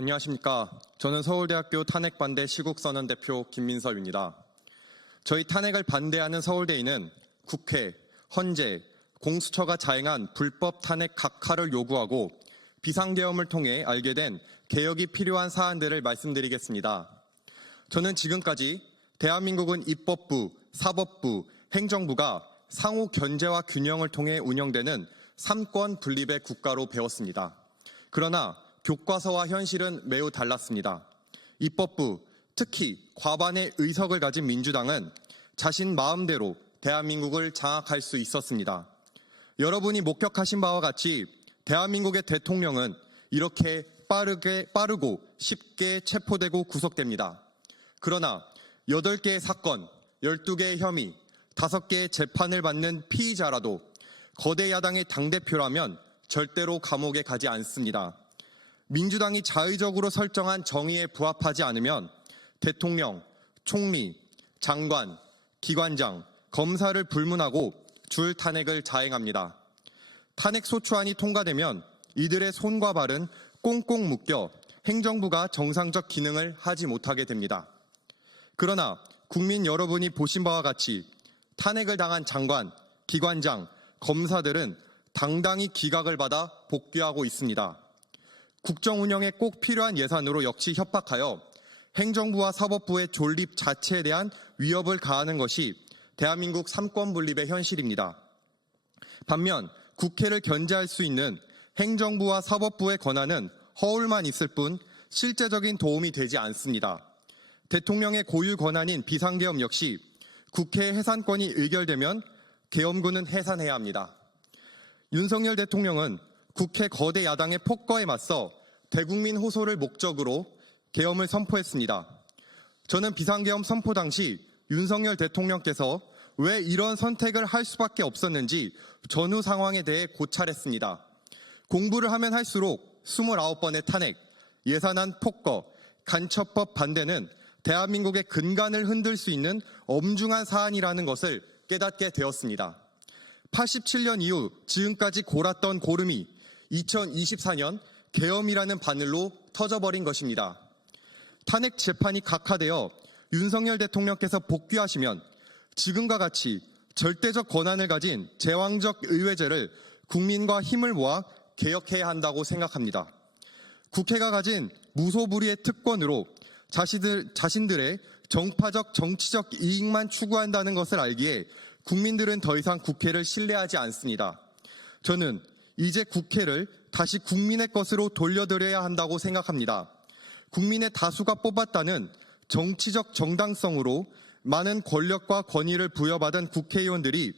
안녕하십니까. 저는 서울대학교 탄핵반대 시국선언 대표 김민섭입니다. 저희 탄핵을 반대하는 서울대인은 국회, 헌재, 공수처가 자행한 불법 탄핵 각하를 요구하고 비상계엄을 통해 알게 된 개혁이 필요한 사안들을 말씀드리겠습니다. 저는 지금까지 대한민국은 입법부, 사법부, 행정부가 상호 견제와 균형을 통해 운영되는 삼권 분립의 국가로 배웠습니다. 그러나 교과서와 현실은 매우 달랐습니다. 입법부, 특히 과반의 의석을 가진 민주당은 자신 마음대로 대한민국을 장악할 수 있었습니다. 여러분이 목격하신 바와 같이 대한민국의 대통령은 이렇게 빠르고 쉽게 체포되고 구속됩니다. 그러나 8개의 사건, 12개의 혐의, 5개의 재판을 받는 피의자라도 거대 야당의 당대표라면 절대로 감옥에 가지 않습니다. 민주당이 자의적으로 설정한 정의에 부합하지 않으면 대통령, 총리, 장관, 기관장, 검사를 불문하고 줄 탄핵을 자행합니다. 탄핵소추안이 통과되면 이들의 손과 발은 꽁꽁 묶여 행정부가 정상적 기능을 하지 못하게 됩니다. 그러나 국민 여러분이 보신 바와 같이 탄핵을 당한 장관, 기관장, 검사들은 당당히 기각을 받아 복귀하고 있습니다. 국정 운영에 꼭 필요한 예산으로 역시 협박하여 행정부와 사법부의 존립 자체에 대한 위협을 가하는 것이 대한민국 삼권 분립의 현실입니다. 반면 국회를 견제할 수 있는 행정부와 사법부의 권한은 허울만 있을 뿐 실제적인 도움이 되지 않습니다. 대통령의 고유 권한인 비상계엄 역시 국회의 해산권이 의결되면 계엄군은 해산해야 합니다. 윤석열 대통령은 국회 거대 야당의 폭거에 맞서 대국민 호소를 목적으로 계엄을 선포했습니다. 저는 비상계엄 선포 당시 윤석열 대통령께서 왜 이런 선택을 할 수밖에 없었는지 전후 상황에 대해 고찰했습니다. 공부를 하면 할수록 29번의 탄핵, 예산안 폭거, 간첩법 반대는 대한민국의 근간을 흔들 수 있는 엄중한 사안이라는 것을 깨닫게 되었습니다. 87년 이후 지금까지 골았던 고름이 2024년 계엄이라는 바늘로 터져버린 것입니다. 탄핵 재판이 각하되어 윤석열 대통령께서 복귀하시면 지금과 같이 절대적 권한을 가진 제왕적 의회제를 국민과 힘을 모아 개혁해야 한다고 생각합니다. 국회가 가진 무소불위의 특권으로 자신들의 정파적 정치적 이익만 추구한다는 것을 알기에 국민들은 더 이상 국회를 신뢰하지 않습니다. 저는 이제 국회를 다시 국민의 것으로 돌려드려야 한다고 생각합니다. 국민의 다수가 뽑았다는 정치적 정당성으로 많은 권력과 권위를 부여받은 국회의원들이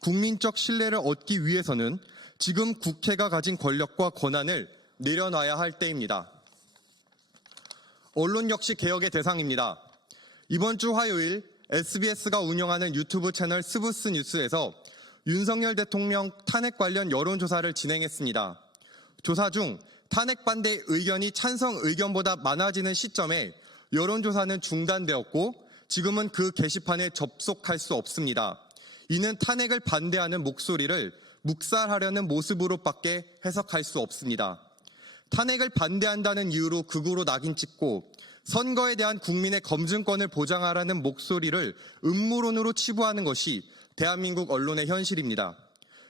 국민적 신뢰를 얻기 위해서는 지금 국회가 가진 권력과 권한을 내려놔야 할 때입니다. 언론 역시 개혁의 대상입니다. 이번 주 화요일 SBS가 운영하는 유튜브 채널 스브스 뉴스에서 윤석열 대통령 탄핵 관련 여론조사를 진행했습니다. 조사 중 탄핵 반대 의견이 찬성 의견보다 많아지는 시점에 여론조사는 중단되었고 지금은 그 게시판에 접속할 수 없습니다. 이는 탄핵을 반대하는 목소리를 묵살하려는 모습으로밖에 해석할 수 없습니다. 탄핵을 반대한다는 이유로 극우로 낙인 찍고 선거에 대한 국민의 검증권을 보장하라는 목소리를 음모론으로 치부하는 것이 대한민국 언론의 현실입니다.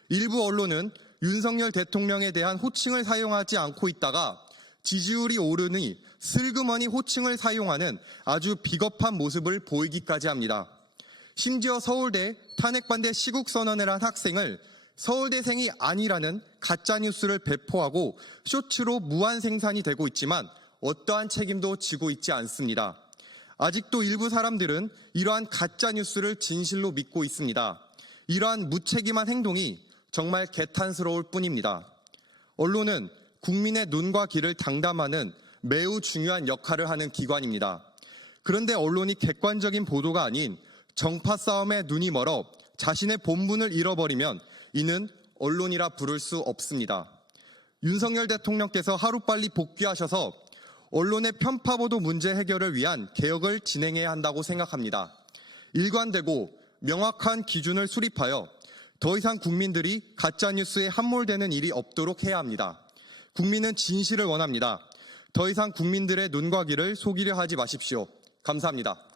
일부 언론은 윤석열 대통령에 대한 호칭을 사용하지 않고 있다가 지지율이 오르니 슬그머니 호칭을 사용하는 아주 비겁한 모습을 보이기까지 합니다. 심지어 서울대 탄핵반대 시국선언을 한 학생을 서울대생이 아니라는 가짜뉴스를 배포하고 쇼츠로 무한 생산이 되고 있지만 어떠한 책임도 지고 있지 않습니다. 아직도 일부 사람들은 이러한 가짜뉴스를 진실로 믿고 있습니다. 이러한 무책임한 행동이 정말 개탄스러울 뿐입니다. 언론은 국민의 눈과 귀를 장담하는 매우 중요한 역할을 하는 기관입니다. 그런데 언론이 객관적인 보도가 아닌 정파 싸움에 눈이 멀어 자신의 본분을 잃어버리면 이는 언론이라 부를 수 없습니다. 윤석열 대통령께서 하루빨리 복귀하셔서 언론의 편파보도 문제 해결을 위한 개혁을 진행해야 한다고 생각합니다. 일관되고 명확한 기준을 수립하여 더 이상 국민들이 가짜뉴스에 함몰되는 일이 없도록 해야 합니다. 국민은 진실을 원합니다. 더 이상 국민들의 눈과 귀를 속이려 하지 마십시오. 감사합니다.